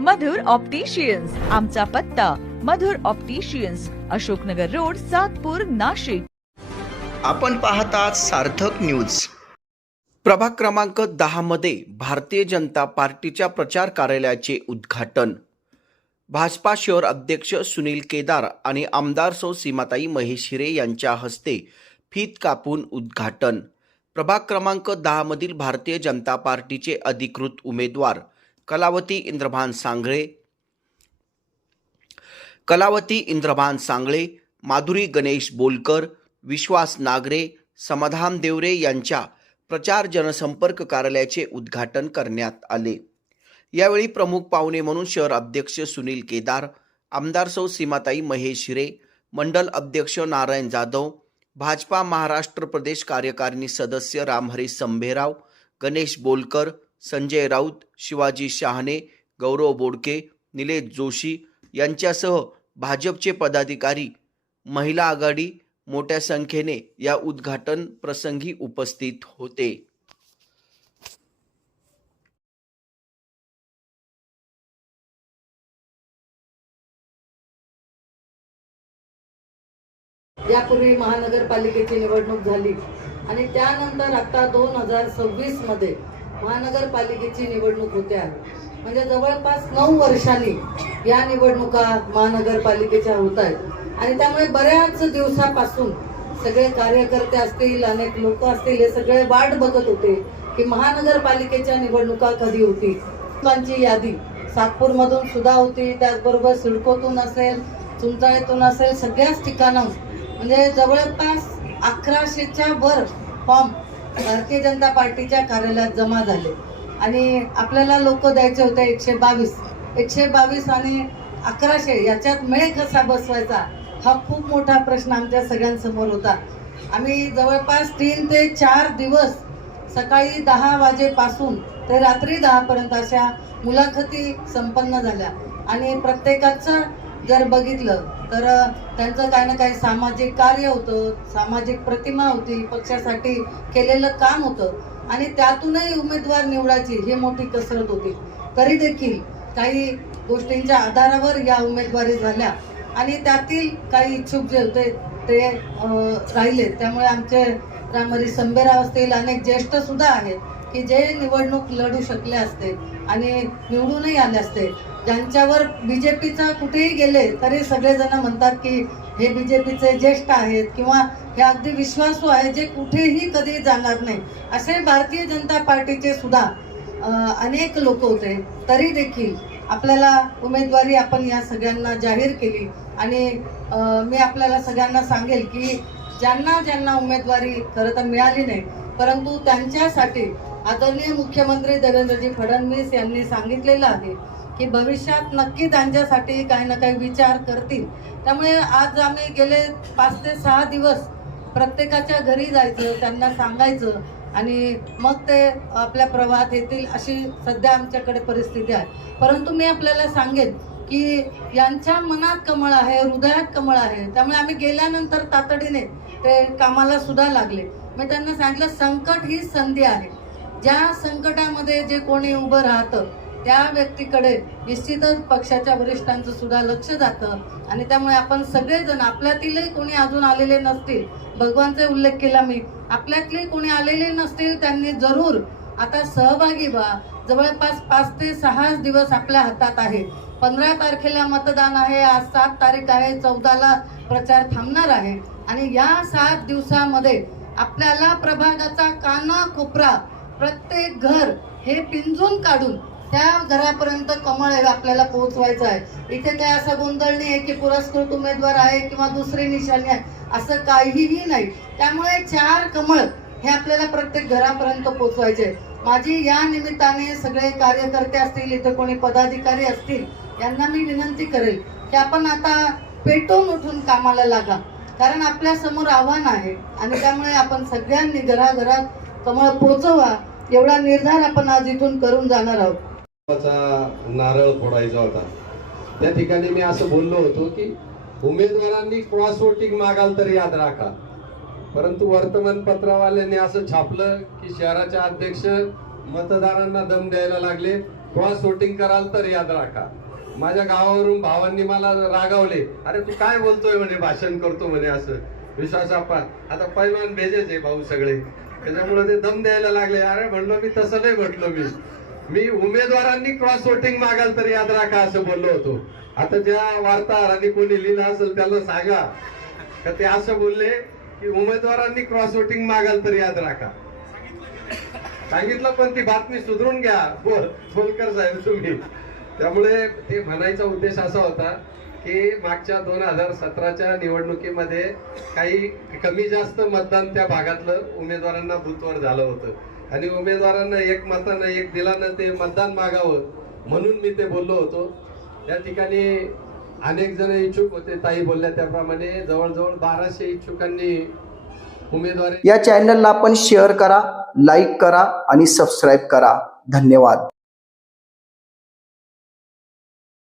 मधुर opticians. आमचा पत्ता Madhur opticians Ashoknagar road Satpur Nashik. आपण पाहतात सार्थक न्यूज. प्रभाग क्रमांक दहा मध्ये भारतीय जनता पार्टीच्या प्रचार कार्यालयाचे उद्घाटन. भाजपा शहर अध्यक्ष सुनील केदार आणि आमदार सौ सीमाताई महेश हिरे यांच्या हस्ते फीत कापून उद्घाटन. प्रभाग क्रमांक दहामधील भारतीय जनता पार्टीचे अधिकृत उमेदवार कलावती इंद्रभान सांगळे. कलावती इंद्रभान सांगळे माधुरी गणेश बोलकर विश्वास नागरे समाधान देवरे यांच्या प्रचार जनसंपर्क कार्यालयाचे उद्घाटन करण्यात आले. यावेळी प्रमुख पाहुणे म्हणून शहर अध्यक्ष सुनील केदार आमदार सौ सीमाताई महेश हिरे मंडल अध्यक्ष नारायण जाधव भाजपा महाराष्ट्र प्रदेश कार्यकारिणी सदस्य रामहरी संभेराव गणेश बोलकर संजय राऊत शिवाजी शहाणे गौरव बोडके निलेश जोशी यांच्यासह भाजपचे पदाधिकारी महिला आघाडी मोठ्या संख्येने या उद्घाटन प्रसंगी उपस्थित होते. यापूर्वी महानगरपालिकेची निवडणूक झाली आणि त्यानंतर आता दोन हजार सव्वीसमध्ये महानगरपालिकेची निवडणूक होत्या म्हणजे जवळपास नऊ वर्षांनी या निवडणुका महानगरपालिकेच्या होत आहेत. आणि त्यामुळे बऱ्याच दिवसापासून सगळे कार्यकर्ते असतील अनेक लोक असतील हे सगळे वाट बघत होते की महानगरपालिकेच्या निवडणुका कधी होती लोकांची यादी सातपूरमधून सुद्धा होती त्याचबरोबर सिडकोतून असेल चुंचाळेतून असेल सगळ्याच ठिकाणं म्हणजे जवळपास अकराशेच्या वर फॉर्म भारतीय जनता पार्टीच्या कार्यालयात जमा झाले. आणि आपल्याला लोक द्यायचे होते एकशे बावीस. एकशे बावीस आणि अकराशे याच्यात मेळ कसा बसवायचा हा खूप मोठा प्रश्न आमच्या सगळ्यांसमोर होता. आम्ही जवळपास तीन ते चार दिवस सकाळी दहा वाजेपासून ते रात्री दहापर्यंत अशा मुलाखती संपन्न झाल्या. आणि प्रत्येकाचं जर बघितलं तर त्यांचं काही ना काही सामाजिक कार्य होतं सामाजिक प्रतिमा होती पक्षासाठी केलेलं काम होतं. आणि त्यातूनही उमेदवार निवडायची ही मोठी कसरत होती. तरी देखील काही गोष्टींच्या आधारावर या उमेदवारी झाल्या. आणि त्यातील काही इच्छुक जे होते ते राहिले. त्यामुळे आमचे रामरी संभेराव असतील अनेक ज्येष्ठ सुद्धा आहेत की जे निवडणूक लढू शकले असते आणि निवडूनही आले असते. ज्यांच्यावर बीजेपीचा कुठेही गेले तरी सगळेजण म्हणतात की हे बीजेपीचे ज्येष्ठ आहेत किंवा हे अगदी विश्वासू आहे जे कुठेही कधी जाणार नाही. असे भारतीय जनता पार्टीचे सुद्धा अनेक लोक होते. तरी देखील आपल्याला उमेदवारी आपण या सगळ्यांना जाहीर केली. आणि मी आपल्याला सगळ्यांना सांगेल की ज्यांना ज्यांना उमेदवारी खरं तर मिळाली नाही परंतु त्यांच्यासाठी आदरणीय मुख्यमंत्री देवेंद्रजी फडणवीस यांनी सांगितलेलं आहे की भविष्यात नक्की त्यांच्यासाठी काही ना काही विचार करतील. त्यामुळे आज आम्ही गेले पाच ते सहा दिवस प्रत्येकाच्या घरी जायचं त्यांना सांगायचं आणि मग ते आपल्या प्रवाहात येतील अशी सध्या आमच्याकडे परिस्थिती आहे. परंतु मी आपल्याला सांगेन की यांच्या मनात कमळ आहे हृदयात कमळ आहे. त्यामुळे आम्ही गेल्यानंतर तातडीने ते कामाला सुद्धा लागले. मी त्यांना सांगितलं संकट ही संधी आहे. ज्या संकटामध्ये जे कोणी उभं राहतं त्या व्यक्तीकडे निश्चितच पक्षाच्या वरिष्ठांचं सुद्धा लक्ष जातं. आणि त्यामुळे आपण सगळेजण आपल्यातीलही कोणी अजून आलेले नसतील भगवानचा उल्लेख केला मी आपल्यातले कोणी आलेले नसतील त्यांनी जरूर आता सहभागी व्हा. जवळपास पाच ते सहा दिवस आपल्या हातात आहे पंधरा तारखेला मतदान आहे आज सात तारीख आहे चौदाला प्रचार थांबणार आहे. आणि या सात दिवसामध्ये आपल्याला प्रभागाचा काना कोपरा प्रत्येक घर हे पिंजून काढून त्या घरापर्यंत कमळ आपल्याला पोहोचवायचं आहे. इथे काय असं गोंधळ नाही आहे की पुरस्कृत उमेदवार आहे किंवा दुसरी निशाणी आहे असं काहीही नाही. त्यामुळे चार कमळ हे आपल्याला प्रत्येक घरापर्यंत पोहोचवायचे आहे. माझी या निमित्ताने सगळे कार्यकर्ते असतील इथे कोणी पदाधिकारी असतील यांना मी विनंती करेल की आपण आता पेटून उठून कामाला लागा. कारण आपल्यासमोर आव्हान आहे आणि त्यामुळे आपण सगळ्यांनी घराघरात कमळ पोचवा. एवढा निर्धार आपण आज इथून करून जाणार आहोत. नारळ फोडायचा होता. त्या ठिकाणी मी असं बोललो होतो की उमेदवारांनी क्रॉस वोटिंग मागाल तर याद राखा. परंतु वर्तमानपत्रावाल्याने असं छापलं की शहराचे अध्यक्ष मतदारांना दम द्यायला लागले. क्रॉस वोटिंग कराल तर याद राखा. माझ्या गावावरून भावांनी मला रागावले. अरे तू काय बोलतोय म्हणे? भाषण करतो म्हणे असं. विश्वास आपण आता पैलवान भेजेच आहे भाऊ सगळे. त्याच्यामुळे ते दम द्यायला लागले. अरे म्हणलो मी तसं नाही म्हटलो मी. मी उमेदवारांनी क्रॉस वोटिंग मागाल तर याद राखा असं बोललो होतो. आता ज्या वार्ताहरांनी कोणी लिहिलं असेल त्याला सांगा. का ते असं बोलले की उमेदवारांनी क्रॉस वोटिंग मागाल तर याद राखा. सांगितलं पण ती बातमी सुधरून घ्या. बोल बोलकर साहेब तुम्ही. त्यामुळे ते म्हणायचा उद्देश असा होता की मागच्या दोन हजार सतराच्या निवडणुकीमध्ये काही कमी जास्त मतदान त्या भागातलं उमेदवारांना बूथवर झालं होतं. आणि उमेदवारांना एक मतानं एक दिलानं ते मतदान मागावं म्हणून मी ते बोललो होतो. त्या ठिकाणी अनेक जण इच्छुक होते ताई बोलल्या त्याप्रमाणे. जवळजवळ बाराशे इच्छुकांनी उमेदवारी या चॅनलला आपण शेअर करा लाईक करा आणि सबस्क्राईब करा. धन्यवाद.